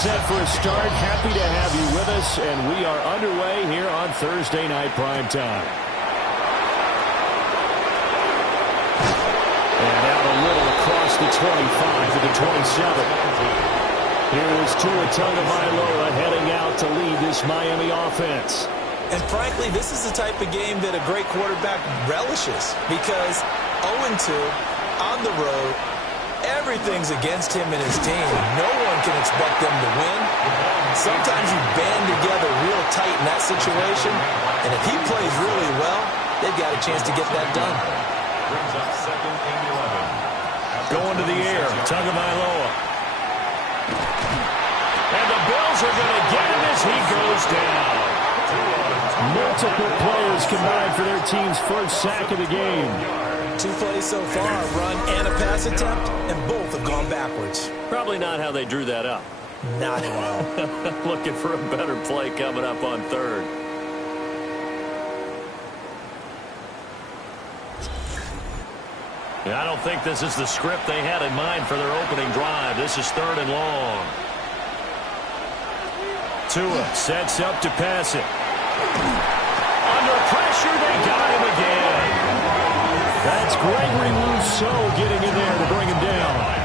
set for a start. Happy to have you with us, and we are underway here on Thursday Night Primetime. And out a little across the 25 to the 27. Here is Tua Tagovailoa heading out to lead this Miami offense. And frankly, this is the type of game that a great quarterback relishes because 0-2 on the road, everything's against him and his team. No one can expect them to win. Sometimes you band together real tight in that situation, and if he plays really well, they've got a chance to get that done. Brings up second and 11. Going to the air, Tagovailoa. And the Bills are going to get him as he goes down. Multiple players combined for their team's first sack of the game. 2 plays so far, a run and a pass attempt, and both have gone backwards. Probably not how they drew that up. Not at all. Looking for a better play coming up on third. I don't think this is the script they had in mind for their opening drive. This is 3rd and long. Tua sets up to pass it. Under pressure, they got him again. That's Gregory Rousseau getting in there to bring him down.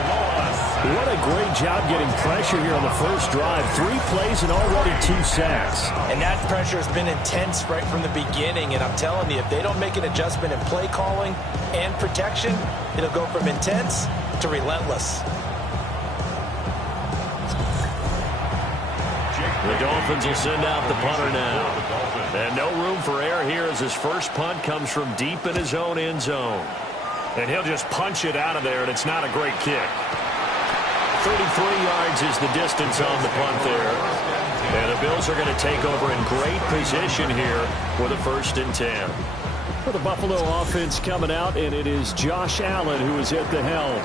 What a great job getting pressure here on the first drive. 3 plays and already 2 sacks. And that pressure has been intense right from the beginning. And I'm telling you, if they don't make an adjustment in play calling and protection, it'll go from intense to relentless. The Dolphins will send out the punter now. And no room for error here as his first punt comes from deep in his own end zone. And he'll just punch it out of there, and it's not a great kick. 33 yards is the distance on the punt there. And the Bills are going to take over in great position here with a 1st and 10. For the Buffalo offense coming out, and it is Josh Allen who is at the helm.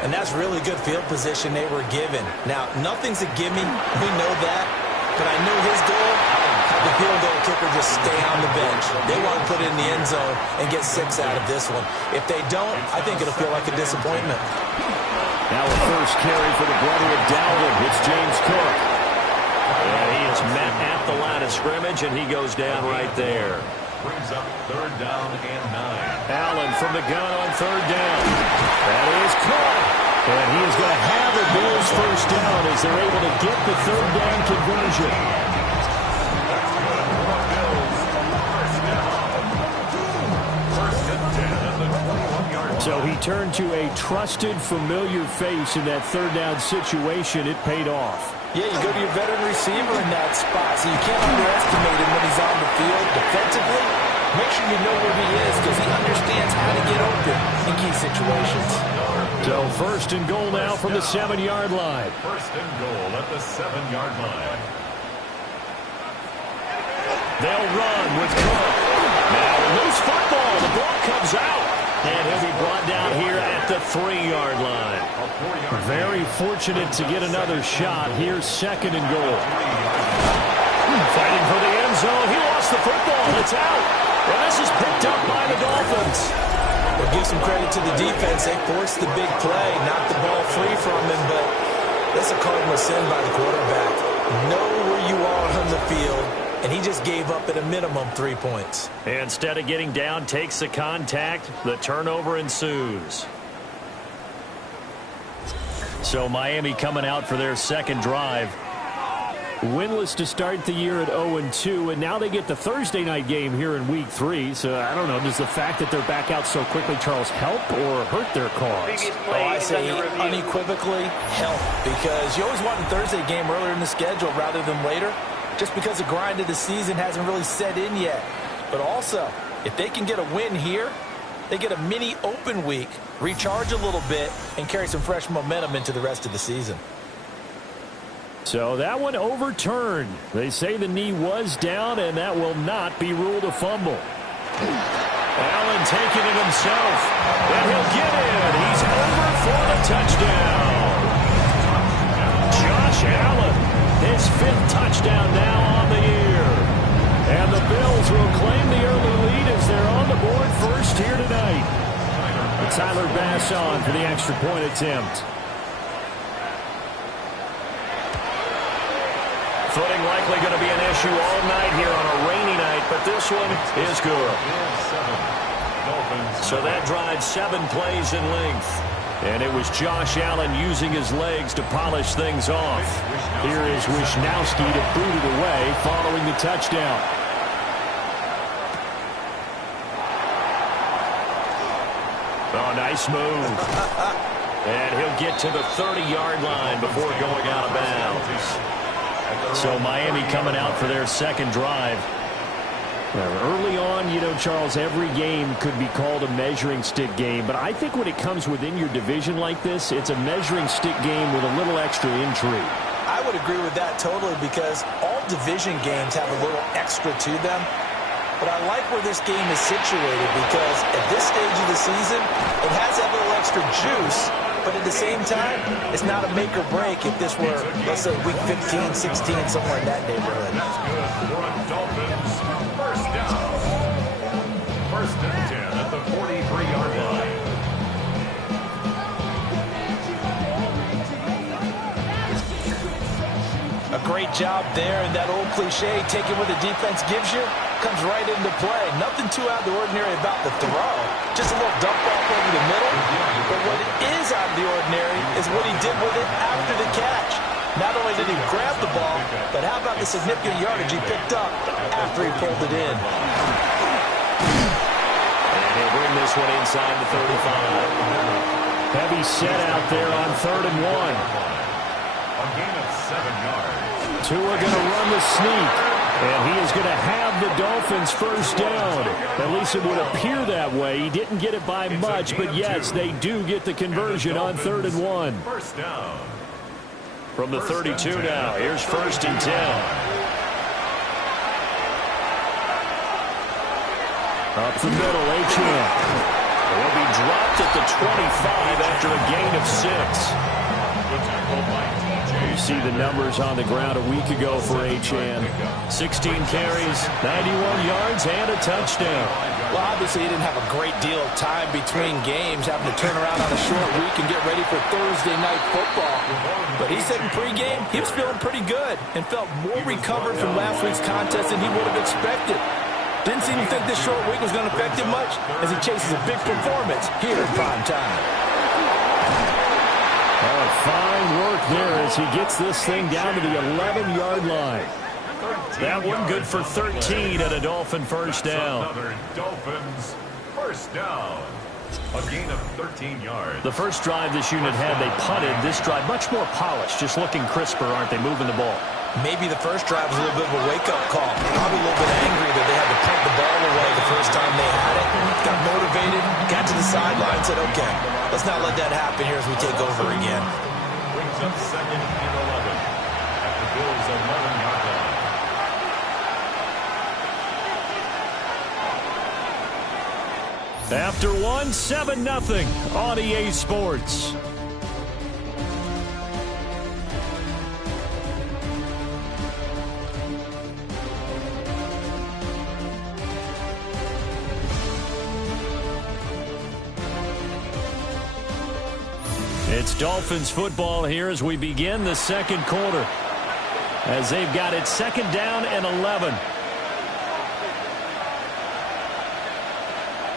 And that's really good field position they were given. Now, nothing's a gimme. We know that. But I knew his goal, have the field goal kicker just stay on the bench. They want to put it in the end zone and get 6 out of this one. If they don't, I think it'll feel like a disappointment. Now a first carry for the brother of Dalvin. It's James Cook. And he is met at the line of scrimmage, and he goes down right there. Brings up 3rd down and 9. Allen from the gun on 3rd down. That is Cook. And he is going to have a Bills first down as they're able to get the 3rd down conversion. So he turned to a trusted, familiar face in that 3rd down situation. It paid off. Yeah, you go to your veteran receiver in that spot, so you can't underestimate him when he's on the field defensively. Make sure you know where he is because he understands how to get open in key situations. So 1st and goal now from the 7-yard line. 1st and goal at the 7-yard line. They'll run with Cook. Now loose football. The ball comes out. And he'll be brought down here at the 3-yard line. Very fortunate to get another shot. Here's 2nd and goal. Fighting for the end zone. He lost the football. It's out. And this is picked up by the Dolphins. We'll give some credit to the defense. They forced the big play, knocked the ball free from him, but that's a cardinal sin by the quarterback. Know where you are on the field, and he just gave up at a minimum 3 points. Instead of getting down, takes the contact. The turnover ensues. So Miami coming out for their 2nd drive. Winless to start the year at 0-2, and now they get the Thursday night game here in Week 3. So I don't know, does the fact that they're back out so quickly, Charles, help or hurt their cause? Oh, I say unequivocally help, because you always want a Thursday game earlier in the schedule rather than later, just because the grind of the season hasn't really set in yet. But also, if they can get a win here, they get a mini open week, recharge a little bit, and carry some fresh momentum into the rest of the season. So that one overturned. They say the knee was down, and that will not be ruled a fumble. Allen taking it himself, and he'll get in. He's over for the touchdown. Josh Allen, his 5th touchdown now on the year. And the Bills will claim the early lead as they're on the board first here tonight. Tyler Bass on for the extra point attempt. you all night here on a rainy night, but this one is good. So that drive 7 plays in length. And it was Josh Allen using his legs to polish things off. Here is Wishnowsky to boot it away following the touchdown. Oh, nice move. And he'll get to the 30-yard line before going out of bounds. So Miami coming out for their second drive. Early on, you know, Charles, every game could be called a measuring stick game. But I think when it comes within your division like this, it's a measuring stick game with a little extra intrigue. I would agree with that totally because all division games have a little extra to them. But I like where this game is situated because at this stage of the season, it has that little extra juice. But at the same time, it's not a make or break if this were, let's say, week 15, 16, somewhere in that neighborhood. First down. First and 10 at the 43-yard line. A great job there, and that old cliche, taking what the defense gives you, comes right into play. Nothing too out of the ordinary about the throw. Just a little dump off over the middle. But what is out of the ordinary is what he did with it after the catch. Not only did he grab the ball, but how about the significant yardage he picked up after he pulled it in. And he'll bring this one inside the 35. Heavy set out there on 3rd and 1. A gain of 7 yards. Tua going to run the sneak. And he is going to have the Dolphins first down. At least it would appear that way. He didn't get it by much, but yes, they do get the conversion on 3rd and 1. First down. From the 32 now, here's 1st and 10. Up the middle, Achane. He'll be dropped at the 25 after a gain of 6. You see the numbers on the ground a week ago for Achane. 16 carries, 91 yards, and a touchdown. Well, obviously, he didn't have a great deal of time between games, having to turn around on a short week and get ready for Thursday night football. But he said in pregame, he was feeling pretty good and felt more recovered from last week's contest than he would have expected. Didn't seem to think this short week was going to affect him much as he chases a big performance here in prime time. Oh, fine work there as he gets this thing down to the 11-yard line. That one good for 13 at a Dolphin first down. Another Dolphins first down. A gain of 13 yards. The first drive this unit had, they punted. This drive much more polished, just looking crisper, aren't they, moving the ball? Maybe the first drive was a little bit of a wake-up call. Probably a little bit angry that they had to punt the ball away the first time they had it. Got motivated, got to the sideline, said, okay, let's not let that happen here as we take over again. Brings up 2nd and 11 at the Bills' 11-yard line. After one, 7-0 on EA Sports. It's Dolphins football here as we begin the second quarter. As they've got it 2nd down and 11.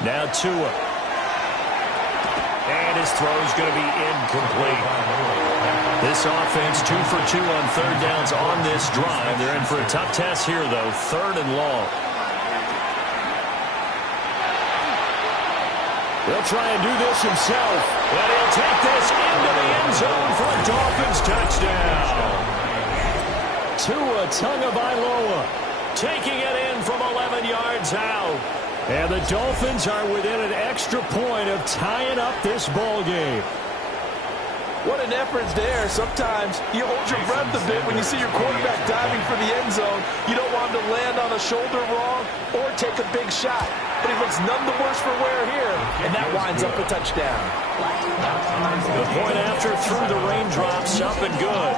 Now Tua. And his throw is going to be incomplete. This offense 2 for 2 on 3rd downs on this drive. They're in for a tough test here, though. 3rd and long. He'll try and do this himself. And he'll take this into the end zone for a Dolphins touchdown. Tua Tagovailoa taking it in from 11 yards out. And the Dolphins are within an extra point of tying up this ball game. What an effort there. Sometimes you hold your breath a bit when you see your quarterback diving for the end zone. You don't want him to land on a shoulder wrong or take a big shot. But he looks none the worse for wear here, and that winds up a touchdown. The point after through the raindrops, up and good.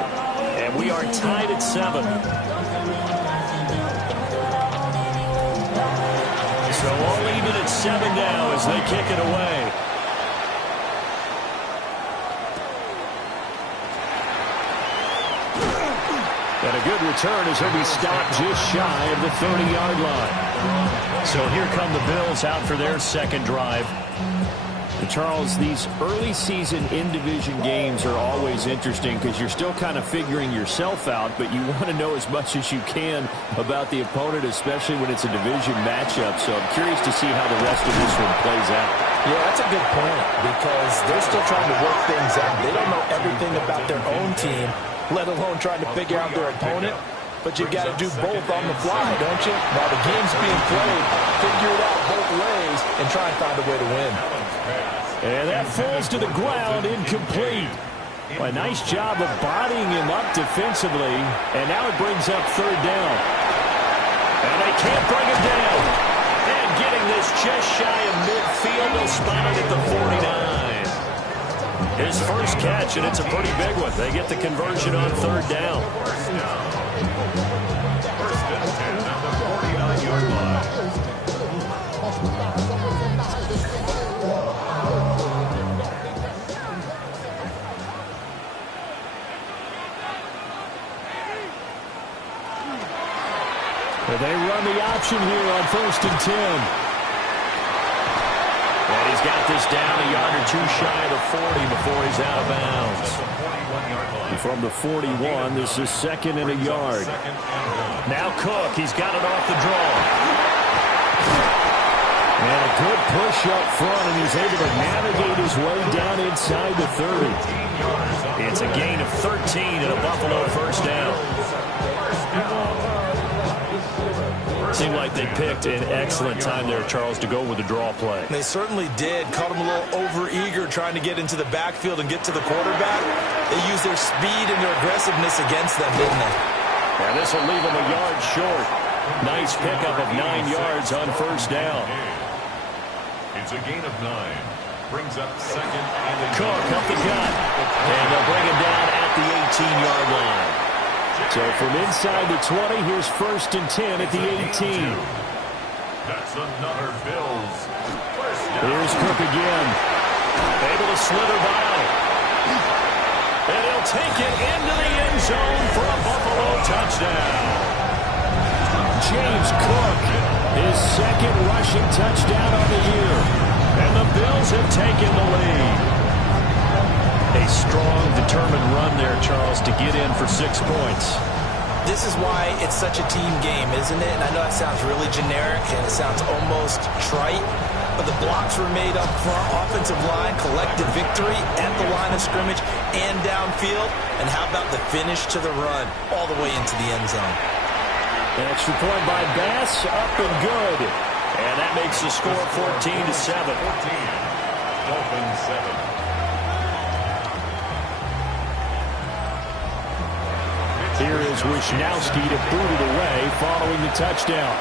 And we are tied at 7. So all even at 7 now as they kick it away. And a good good return as he'll be stopped just shy of the 30-yard line. So here come the Bills out for their second drive. Charles, these early season in-division games are always interesting because you're still kind of figuring yourself out, but you want to know as much as you can about the opponent, especially when it's a division matchup. So I'm curious to see how the rest of this one plays out. Yeah, that's a good point because they're still trying to work things out. They don't know everything about their own team, let alone trying to figure out their opponent. But you've got to do both on the fly, don't you? While the game's being played, figure it out both ways and try and find a way to win. And that falls to the ground, incomplete. Well, a nice job of bodying him up defensively. And now it brings up third down. And they can't bring him down. And getting this just shy of midfield, they'll spot it at the 49. His first catch, and it's a pretty big one. They get the conversion on third down. First and 10 at the 49-yard line. They run the option here on first and 10. And he's got this down a yard or two shy of the 40 before he's out of bounds. From the 41, this is second and a yard. Now Cook, he's got it off the draw. And a good push up front, and he's able to navigate his way down inside the 30. It's a gain of 13 and a Buffalo first down. Seemed like they picked an excellent time there, Charles, to go with the draw play. They certainly did. Caught him a little over-eager trying to get into the backfield and get to the quarterback. They used their speed and their aggressiveness against them, didn't they? And this will leave him a yard short. Nice pickup of 9 yards on first down. It's a gain of 9. Brings up second and a Cook up the gut. And they'll bring him down at the 18-yard line. So from inside the 20, here's first and 10 at the 18. That's another Bills. Here's Cook again. Able to slither by. And he'll take it into the end zone for a Buffalo touchdown. James Cook, his second rushing touchdown on the year. And the Bills have taken the lead. A strong, determined run there, Charles, to get in for 6 points. This is why it's such a team game, isn't it? And I know that sounds really generic and it sounds almost trite, but the blocks were made up front, offensive line, collective victory at the line of scrimmage and downfield. And how about the finish to the run all the way into the end zone? Extra point by Bass, up and good. And that makes the score 14-7. Dolphins 7. Here is Wishnowsky to boot it away following the touchdown.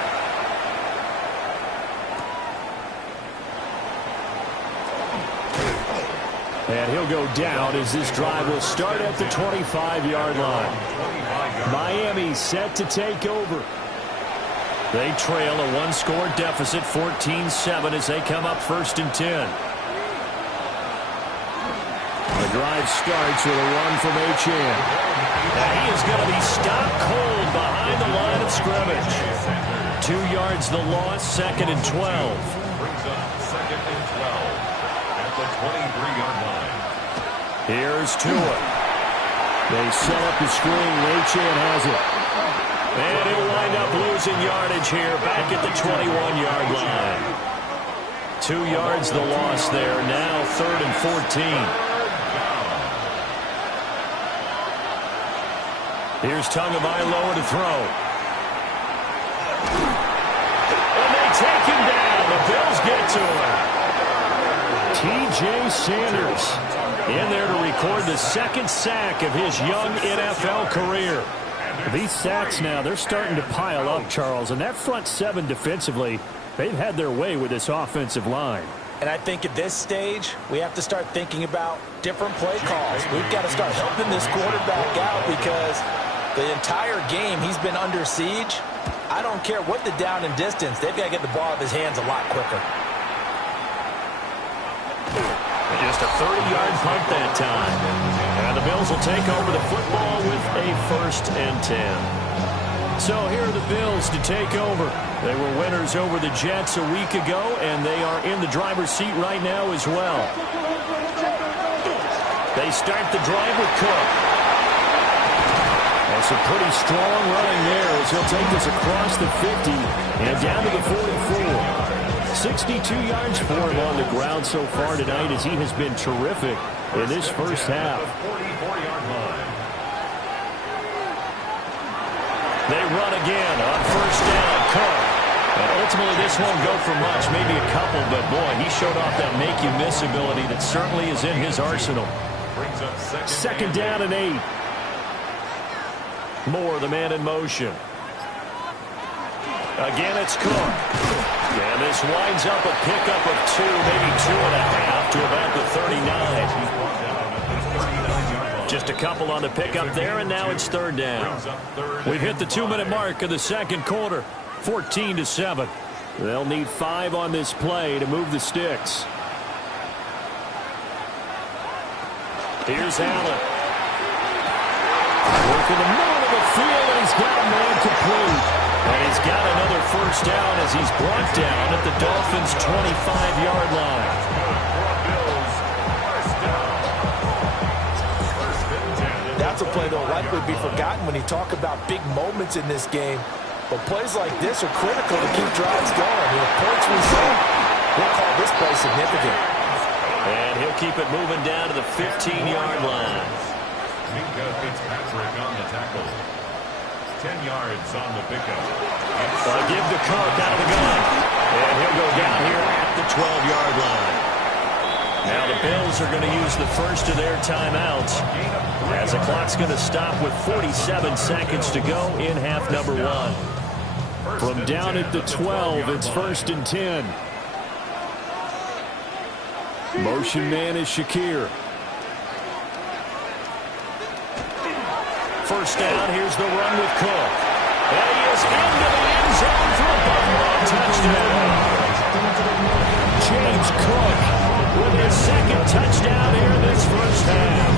And he'll go down as this drive will start at the 25-yard line. Miami set to take over. They trail a one-score deficit, 14-7, as they come up first and 10. The drive starts with a run from Achane. Now he is going to be stopped cold behind the line of scrimmage. 2 yards the loss, second and 12. Brings up second and 12 at the 23-yard line. Here's Tua. They set up the screen. Achane has it. And he'll wind up losing yardage here back at the 21-yard line. 2 yards the loss there. Now third and 14. Here's Tagovailoa to throw. And they take him down. The Bills get to him. T.J. Sanders in there to record the second sack of his young NFL career. These sacks now, they're starting to pile up, Charles. And that front seven defensively, they've had their way with this offensive line. And I think at this stage, we have to start thinking about different play calls. We've got to start helping this quarterback out because the entire game he's been under siege. I don't care what the down and distance. They've got to get the ball out of his hands a lot quicker. Just a 30-yard punt that time. And the Bills will take over the football with a 1st and 10. So here are the Bills to take over. They were winners over the Jets a week ago, and they are in the driver's seat right now as well. They start the drive with Cook. That's a pretty strong running there as he'll take this across the 50 and down to the 44. 62 yards for him on the ground so far tonight as he has been terrific in this first half. They run again on 1st down. Cook. And ultimately this won't go for much, maybe a couple, but boy, he showed off that make-you-miss ability that certainly is in his arsenal. 2nd down and 8. Moore, the man in motion. Again, it's Cook. And this winds up a pickup of 2, maybe 2.5 to about the 39. Just a couple on the pickup there, and now it's 3rd down. We've hit the 2-minute mark of the 2nd quarter, 14-7. They'll need 5 on this play to move the sticks. Here's Allen. Work in the middle of the field, and he's got a man complete. And he's got another 1st down as he's brought down at the Dolphins' 25-yard line. That's a play that will likely be forgotten when you talk about big moments in this game. But plays like this are critical to keep drives going. The points result, we'll call this play significant. And he'll keep it moving down to the 15-yard line. Minkah Fitzpatrick on the tackle. 10 yards on the pickup. Give the Cook out of the gun. And he'll go down here at the 12-yard line. Now the Bills are going to use the first of their timeouts as the clock's going to stop with 47 seconds to go in half number 1. From down at the 12, it's 1st and 10. Motion man is Shakir. 1st down, here's the run with Cook. And he is into the end zone for a Buffalo touchdown. James Cook with his 2nd touchdown here in this first half.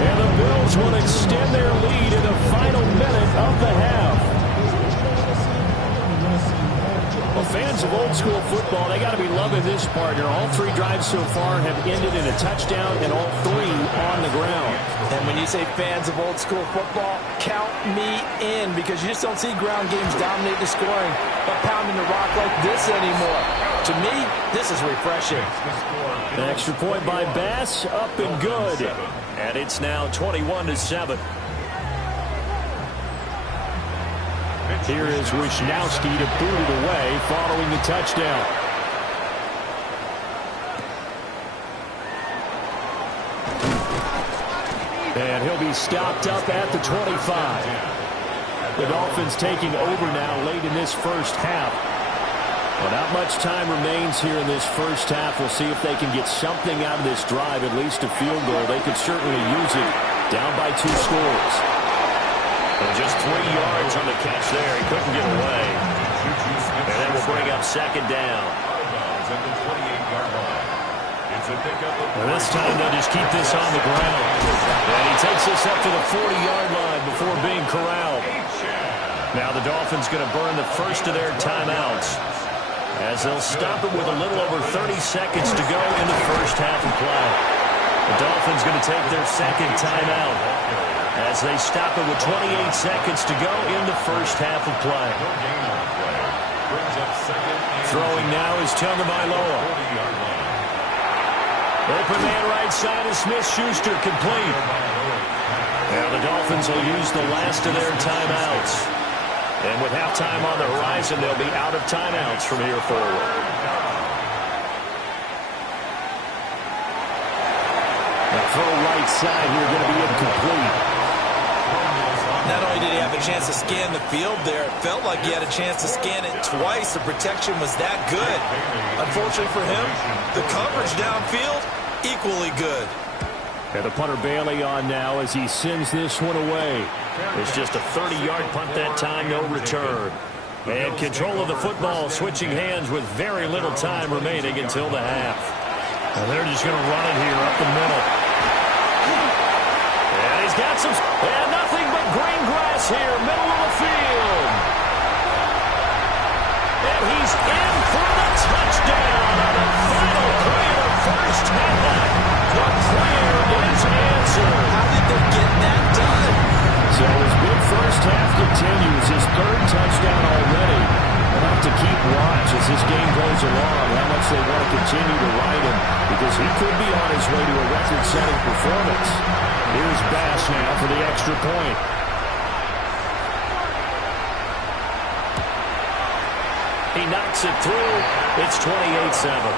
And the Bills will extend their lead in the final minute of the half. Well, fans of old school football, they got to be loving this partner. All 3 drives so far have ended in a touchdown, and all 3 on the ground. And when you say fans of old school football, count me in, because you just don't see ground games dominate the scoring or pounding the rock like this anymore. To me, this is refreshing. An extra point by Bass, up and good. And it's now 21-7. Here is Wisnowski to boot it away following the touchdown. And he'll be stopped up at the 25. The Dolphins taking over now late in this first half. Well, not much time remains here in this first half. We'll see if they can get something out of this drive, at least a field goal. They could certainly use it down by 2 scores. And just 3 yards on the catch there. He couldn't get away. And then we'll bring up 2nd down. And this time they'll just keep this on the ground. And he takes this up to the 40-yard line before being corralled. Now the Dolphins going to burn the first of their timeouts as they'll stop it with a little over 30 seconds to go in the first half of play. The Dolphins going to take their 2nd timeout as they stop it with 28 seconds to go in the first half of play. Throwing now is Tagovailoa. Open man right side is Smith-Schuster, complete. Now the Dolphins will use the last of their timeouts. And with halftime on the horizon, they'll be out of timeouts from here forward. The throw right side here going to be incomplete. Not only did he have a chance to scan the field there, it felt like he had a chance to scan it twice. The protection was that good. Unfortunately for him, the coverage downfield, equally good. And the punter Bailey on now as he sends this one away. It's just a 30-yard punt that time, no return. And control of the football switching hands with very little time remaining until the half. Well, they're just going to run it here up the middle. And he's got some... And nothing but green grass here, middle of the field. And he's in for the touchdown on the final play of the first half. The prayer is answered. How did they get that done? So his big first half continues. His third touchdown already. We'll have to keep watch as this game goes along, how much they want to continue to ride him, because he could be on his way to a record-setting performance. Here's Bass now for the extra point. He knocks it through. It's 28-7.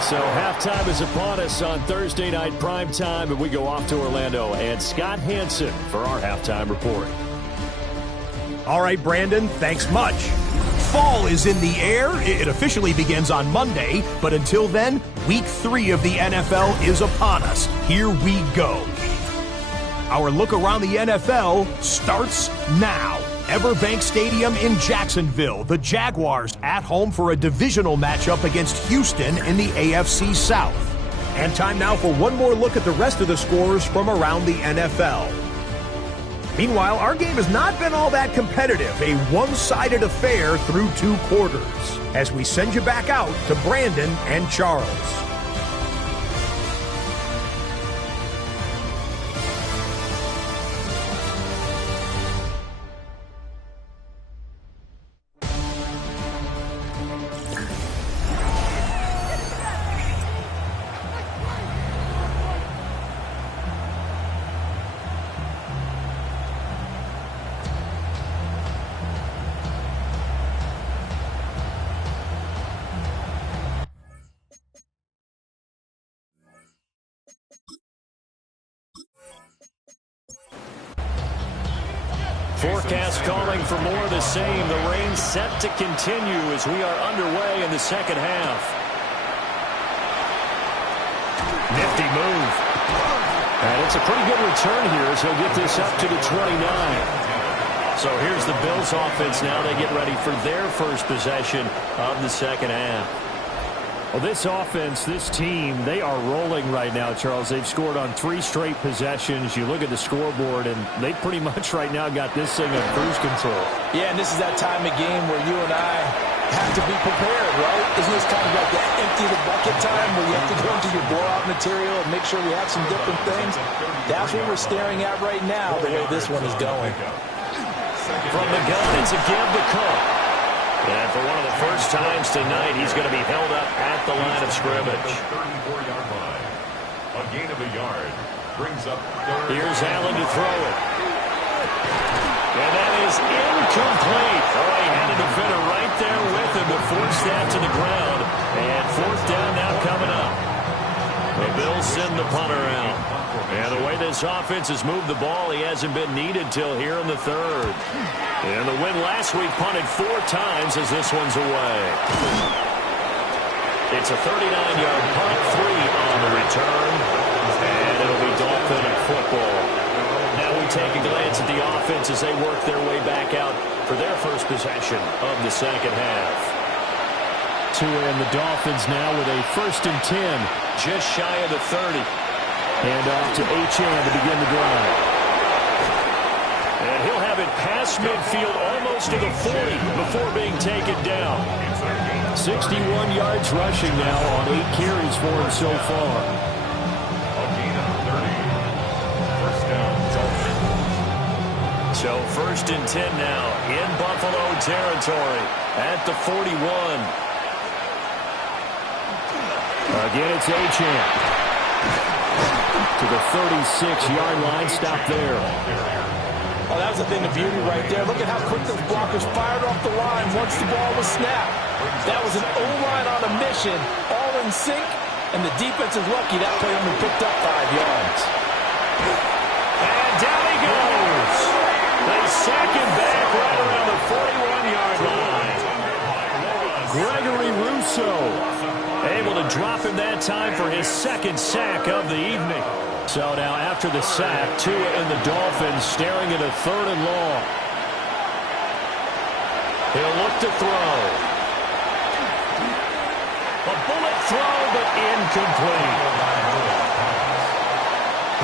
So halftime is upon us on Thursday night primetime, and we go off to Orlando. And Scott Hanson for our halftime report. All right, Brandon, thanks much. Fall is in the air. It officially begins on Monday, but until then, Week 3 of the NFL is upon us. Here we go. Our look around the NFL starts now. Everbank Stadium in Jacksonville. The Jaguars at home for a divisional matchup against Houston in the AFC South. And time now for one more look at the rest of the scores from around the NFL. Meanwhile, our game has not been all that competitive, a one-sided affair through 2 quarters, as we send you back out to Brandon and Charles. Forecast calling for more of the same. The rain set to continue as we are underway in the second half. Nifty move. And it's a pretty good return here as he'll get this up to the 29. So here's the Bills offense now. They get ready for their first possession of the second half. Well, this offense, this team, they are rolling right now, Charles. They've scored on 3 straight possessions. You look at the scoreboard, and they pretty much right now got this thing on cruise control. Yeah, and this is that time of game where you and I have to be prepared, right? Isn't this kind of like the empty the bucket time where you have to go into your blowout material and make sure we have some different things? That's what we're staring at right now, the way this one is going. From the gun, it's a give to Cook. And for one of the first times tonight, he's going to be held up at the line of scrimmage. 34-yard line. A gain of a yard brings up third. Here's Allen to throw it. And that is incomplete. Oh, he had a defender right there with him to force that to the ground. And fourth down now coming up. The Bills send the punter out. And the way this offense has moved the ball, he hasn't been needed till here in the third. And the win last week punted 4 times as this one's away. It's a 39-yard punt, 3 on the return. And it'll be Dolphin football. Now we take a glance at the offense as they work their way back out for their first possession of the second half. Tua and the Dolphins now with a 1st and 10. Just shy of the 30. And off to Achane to begin the drive. And he'll have it past midfield almost to the 40 before being taken down. 61 yards rushing now on 8 carries for him so far. A gain of 30. First down, Dolphin. So 1st and 10 now in Buffalo territory at the 41. Again, it's Achane. To the 36-yard line, stop there. Oh, that was the thing of beauty right there. Look at how quick those blockers fired off the line once the ball was snapped. That was an O-line on a mission, all in sync, and the defense is lucky that play only picked up 5 yards. And down he goes. They sack him back right around the 41-yard line. Gregory Rousseau able to drop him that time for his 2nd sack of the evening. So now after the sack, Tua and the Dolphins staring at a 3rd and long. He'll look to throw. A bullet throw, but incomplete.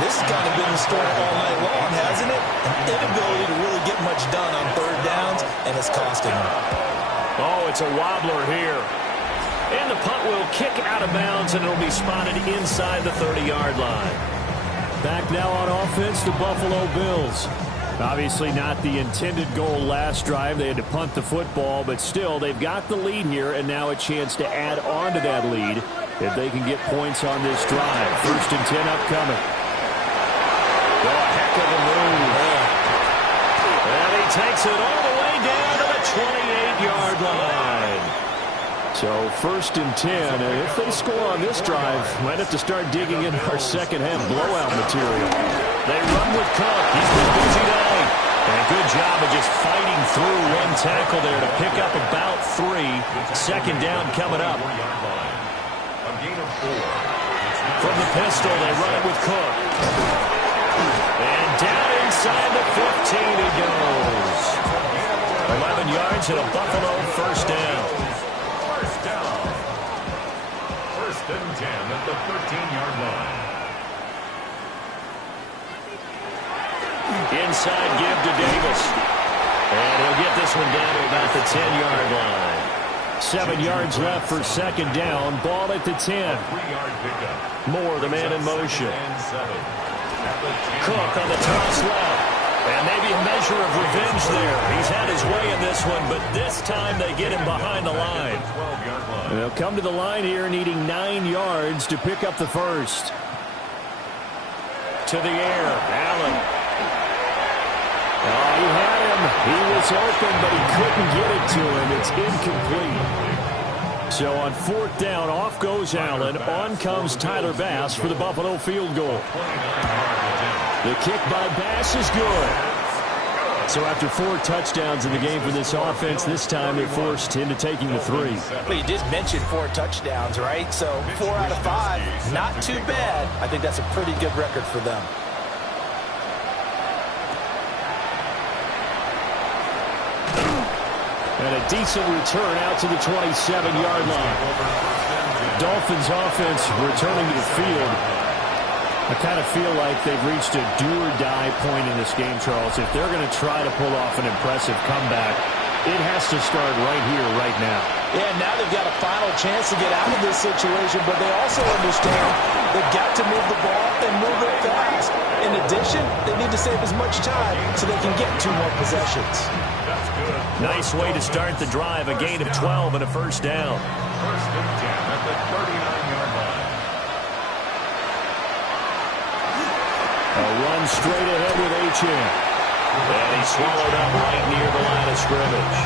This has kind of been the story all night long, hasn't it? An inability to really get much done on third downs, and it's costing them. Oh, it's a wobbler here. And the punt will kick out of bounds, and it'll be spotted inside the 30-yard line. Back now on offense, the Buffalo Bills. Obviously not the intended goal last drive. They had to punt the football, but still, they've got the lead here, and now a chance to add on to that lead if they can get points on this drive. 1st and 10 upcoming. Oh, a heck of a move. And he takes it all the way down to the 28-yard line. So 1st and 10, and if they score on this drive, might have to start digging in our second-half blowout material. They run with Cook. He's been busy today. And a good job of just fighting through one tackle there to pick up about 3. 2nd down coming up. From the pistol, they run it with Cook. And down inside the 15 he goes. 11 yards and a Buffalo 1st down. 1st and 10 at the 13-yard line. Inside give to Davis. And he'll get this one down to about the 10-yard line. 7 yards left for 2nd down. Ball at the 10. 3-yard pickup. Moore, the man in motion. Cook on the toss left. And maybe a measure of revenge there. He's had his way in this one, but this time they get him behind the line. And they'll come to the line here needing 9 yards to pick up the 1st. To the air, Allen. Oh, he had him. He was open, but he couldn't get it to him. It's incomplete. So on 4th down, off goes Allen. On comes Tyler Bass for the Buffalo field goal. The kick by Bass is good. So after 4 touchdowns in the game for this offense, this time they're forced into taking the 3. Well, you did mention 4 touchdowns, right? So 4 out of 5, not too bad. I think that's a pretty good record for them. And a decent return out to the 27-yard line. Dolphins offense returning to the field. I kind of feel like they've reached a do-or-die point in this game, Charles. If they're going to try to pull off an impressive comeback, it has to start right here, right now. Yeah, now they've got a final chance to get out of this situation, but they also understand they've got to move the ball and move it fast. In addition, they need to save as much time so they can get 2 more possessions. That's good. Nice way to start the drive, a gain of 12 and a 1st down. 1st and 10 at the 39-yard line. A run straight ahead with Achane. And he swallowed up right near the line of scrimmage.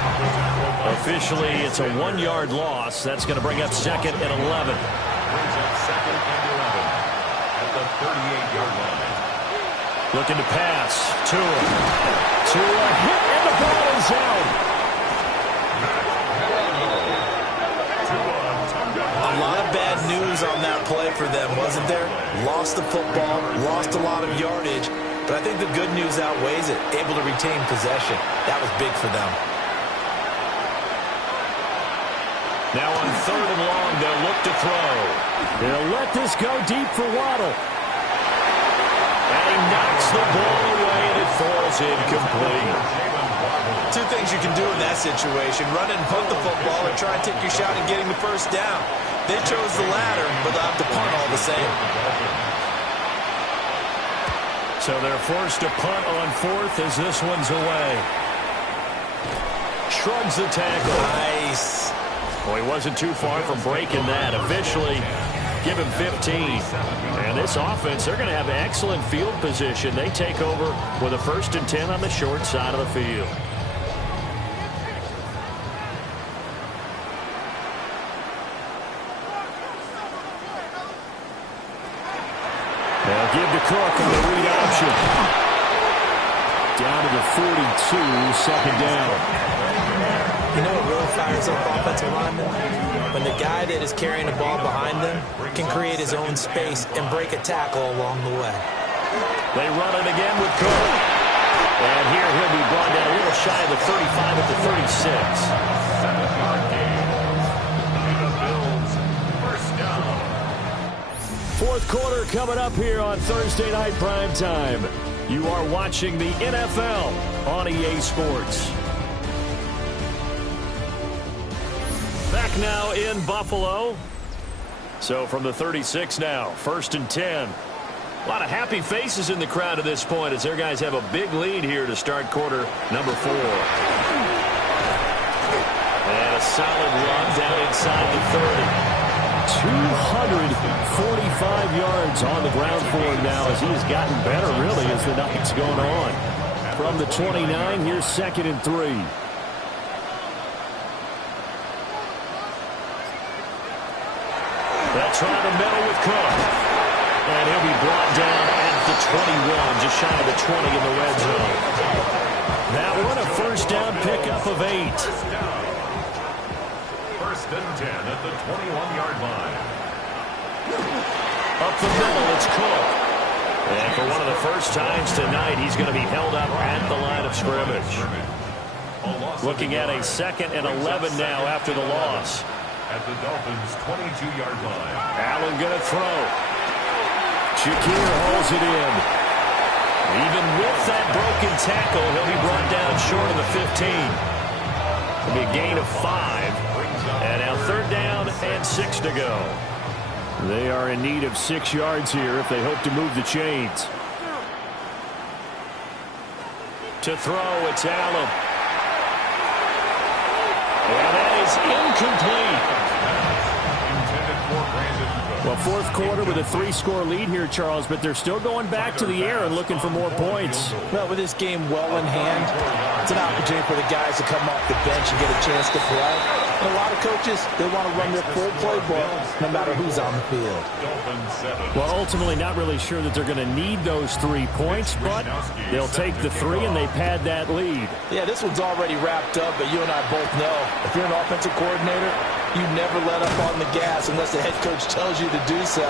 Officially, it's a 1-yard loss. That's going to bring up 2nd and 11. Brings up 2nd and 11 at the 38-yard line. Looking to pass. Tua. Tua hit, and the ball is out. A lot of bad news on that play for them, wasn't there? Lost the football, lost a lot of yardage, but I think the good news outweighs it. Able to retain possession. That was big for them. Now on 3rd and long, they'll look to throw. They'll let this go deep for Waddle. And he knocks the ball away, and it falls incomplete. 2 things you can do in that situation: run and punt the football, or try and take your shot at getting the 1st down. They chose the latter, but they'll have to punt all the same. So they're forced to punt on 4th as this one's away. Shrugs the tackle. Nice. Well, he wasn't too far from breaking that. Officially, give him 15. And this offense, they're going to have excellent field position. They take over with a 1st and 10 on the short side of the field. They'll give to Cook on the read option. Down to the 42, 2nd down. You know what really fires up offensive linemen? When the guy that is carrying the ball behind them can create his own space and break a tackle along the way. They run it again with Cook. And here he'll be brought down a little shy of the 35 at the 36. 7-yard gain. The Bills, 1st down. fourth quarter coming up here on Thursday Night Prime Time. You are watching the NFL on EA Sports. Back now in Buffalo. So from the 36 now, 1st and 10. A lot of happy faces in the crowd at this point as their guys have a big lead here to start quarter number 4. And a solid run down inside the 30. 245 yards on the ground for him now as he's gotten better, really, as the night's going on. From the 29, here's 2nd and 3. They'll try the middle with Cook. And he'll be brought down at the 21, just shy of the 20 in the red zone. That one a first down pickup of 8. 1st and 10 at the 21-yard line. Up the middle, it's Cook. And for one of the first times tonight, he's going to be held up at the line of scrimmage. Looking at a 2nd and 11 now after the loss. At the Dolphins' 22-yard line. Allen going to throw. Shakir holds it in. Even with that broken tackle, he'll be brought down short of the 15. It'll be a gain of 5. And now 3rd down and 6 to go. They are in need of 6 yards here if they hope to move the chains. To throw, it's Allen. And that is incomplete. Well, fourth quarter with a 3-score lead here, Charles, but they're still going back to the air and looking for more points. Well, with this game well in hand, it's an opportunity for the guys to come off the bench and get a chance to play. And a lot of coaches, they want to run their full playbook no matter who's on the field. Well, ultimately not really sure that they're going to need those 3 points, but they'll take the 3 and they pad that lead. Yeah, this one's already wrapped up, but you and I both know if you're an offensive coordinator, you never let up on the gas unless the head coach tells you to do so.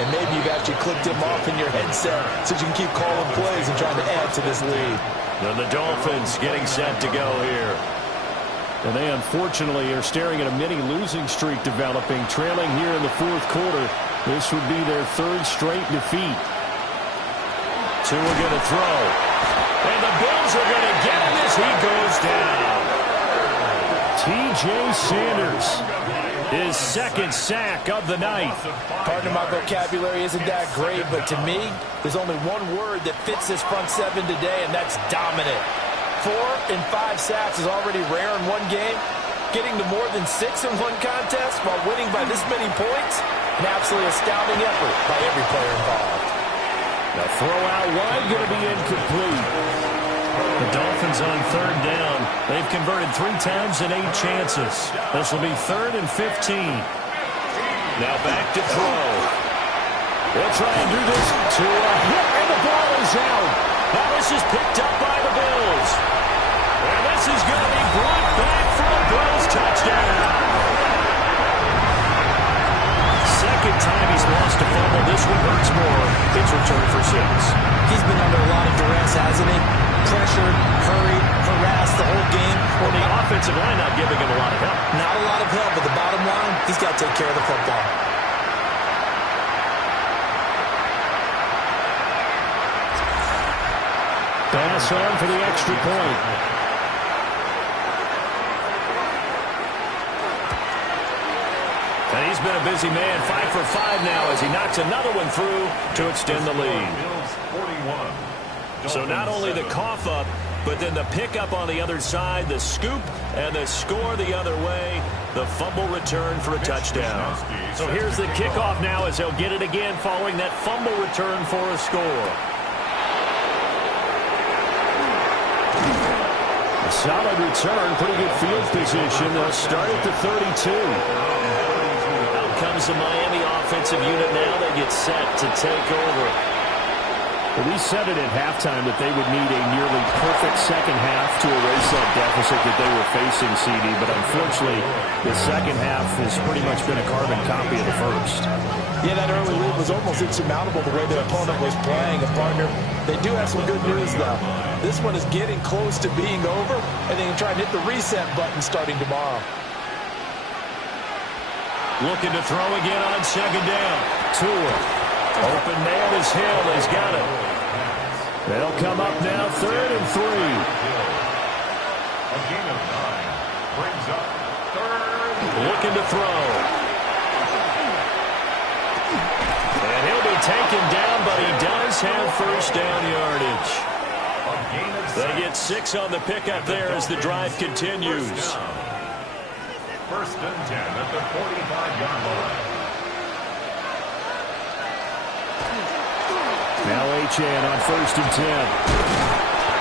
And maybe you've actually clicked him off in your headset so you can keep calling plays and trying to add to this lead. And the Dolphins getting set to go here. And they unfortunately are staring at a mini losing streak developing, trailing here in the fourth quarter. This would be their 3rd straight defeat. Tua going to throw. And the Bills are going to get him as he goes down. T.J. Sanders, his 2nd sack of the night. Pardon my vocabulary isn't that great, but to me, there's only one word that fits this front 7 today, and that's dominant. 4 and 5 sacks is already rare in one game. Getting to more than 6 in one contest while winning by this many points, an absolutely astounding effort by every player involved. The throw out wide going to be incomplete. The Dolphins on 3rd down. They've converted 3 times in 8 chances. This will be 3rd and 15. Now back to throw. They'll try and do this to a hit, and the ball is out. Now this is picked up by the Bills. And this is going to be brought back for a Bills touchdown. 2nd time he's lost a fumble. This one hurts more. It's returned for 6. He's been under a lot of duress, hasn't he? Pressured, hurried, harassed the whole game. Well, the offensive line not giving him a lot of help. Not a lot of help, but the bottom line, he's got to take care of the football. Pass on for the extra point. And he's been a busy man, 5 for 5 now as he knocks another one through to extend the lead. So not only the cough up, but then the pickup on the other side, the scoop, and the score the other way, the fumble return for a touchdown. So here's the kickoff now as they'll get it again following that fumble return for a score. A solid return, pretty good field position. They'll start at the 32. Out comes the Miami offensive unit now. They get set to take over. Well, we said it at halftime that they would need a nearly perfect second half to erase that deficit that they were facing, CD. But unfortunately, the second half has pretty much been a carbon copy of the first. Yeah, that early lead was almost insurmountable the way their opponent was playing. And, partner, they do have some good news, though. This one is getting close to being over, and they can try and hit the reset button starting tomorrow. Looking to throw again on second down. Tua Open man is Hill. He's got it. They'll come up now 3rd and 3. A gain of 9 brings up 3rd. Looking to throw. And he'll be taken down, but he does have first down yardage. They get 6 on the pickup there as the drive continues. First and 10 at the 45-yard line. Now Achane on 1st and 10.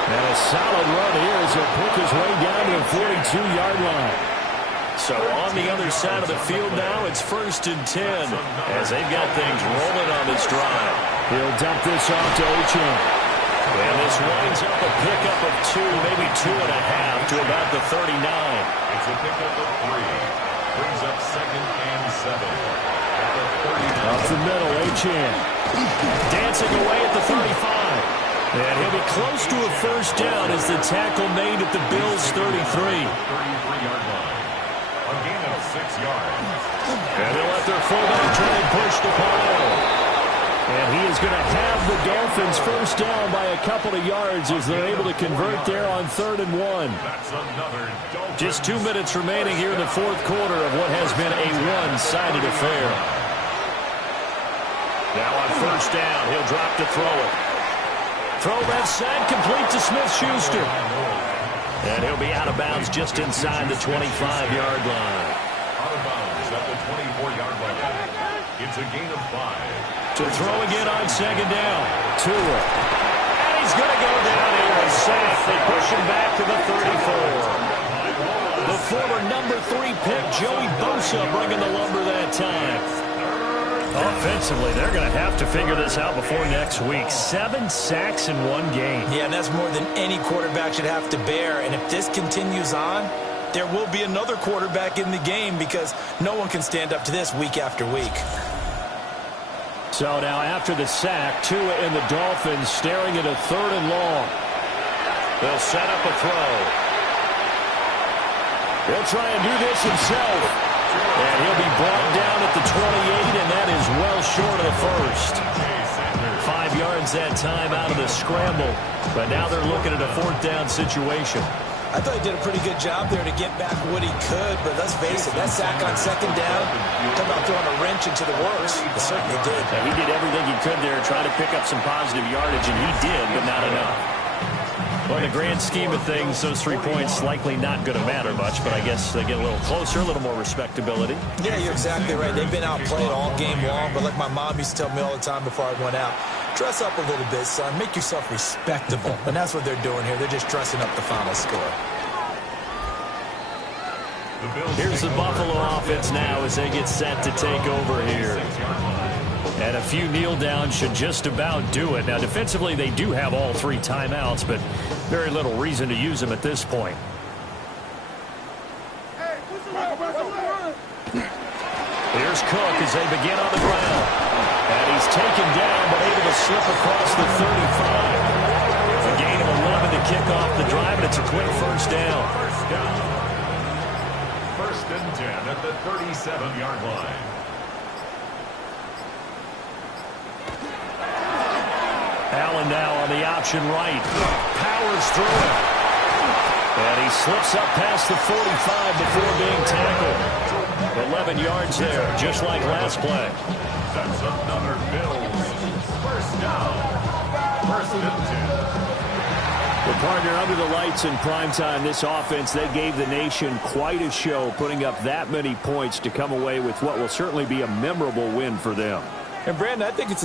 And a solid run here as he'll pick his way down to the 42-yard line. So on the other side of the field now, it's 1st and 10 as they've got things rolling on this drive. He'll dump this off to Achane. And this winds up a pickup of 2, maybe 2.5 to about the 39. It's a pickup of 3. Brings up 2nd and 7. At the 39. Up the middle, Achane. Dancing away at the 35. And he'll be close to a first down as the tackle made at the Bills' 33. 33-yard line. A gain of 6 yards. And they'll let their fullback try and push the pile. And he is going to have the Dolphins first down by a couple of yards as they're able to convert there on 3rd and 1. That's another Dolphins. Just 2 minutes remaining here in the 4th quarter of what has been a one-sided affair. Now on first down, he'll drop to throw it. Throw left side, complete to Smith-Schuster. And he'll be out of bounds just inside the 25-yard line. Out of bounds at the 24-yard line. It's a gain of 5. To throw again on 2nd down. Tua. And he's going to go down here and sack. They push him back to the 34. The former number 3 pick, Joey Bosa, bringing the lumber that time. Offensively, they're going to have to figure this out before next week. 7 sacks in 1 game. Yeah, and that's more than any quarterback should have to bear. And if this continues on, there will be another quarterback in the game because no one can stand up to this week after week. So now after the sack, Tua and the Dolphins staring at a 3rd and long. They'll set up a throw. He'll try and do this himself. And he'll be brought down at the 28, and that is well short of the first. 5 yards that time out of the scramble. But now they're looking at a 4th down situation. I thought he did a pretty good job there to get back what he could, but let's face it, that sack on 2nd down, talk about throwing a wrench into the works. It certainly did. Yeah, he did everything he could there, trying to pick up some positive yardage, and he did, but not enough. Well, in the grand scheme of things, those 3 points likely not going to matter much, but I guess they get a little closer, a little more respectability. Yeah, you're exactly right. They've been outplayed all game long, but like my mom used to tell me all the time before I went out, dress up a little bit, son. Make yourself respectable. And that's what they're doing here. They're just dressing up the final score. Here's the Buffalo offense now as they get set to take over here. And a few kneel downs should just about do it. Now, defensively, they do have all 3 timeouts, but very little reason to use them at this point. Here's Cook as they begin on the ground. And he's taken down, but able to slip across the 35. A gain of 11 to kick off the drive, and it's a quick first down. First and 10 at the 37-yard line. Allen now on the option right. Powers through it. And he slips up past the 45 before being tackled. 11 yards there, just like last play. That's another Bills. First down. First and 10. Well, partner, under the lights in primetime, this offense, they gave the nation quite a show, putting up that many points to come away with what will certainly be a memorable win for them. And, Brandon, I think it's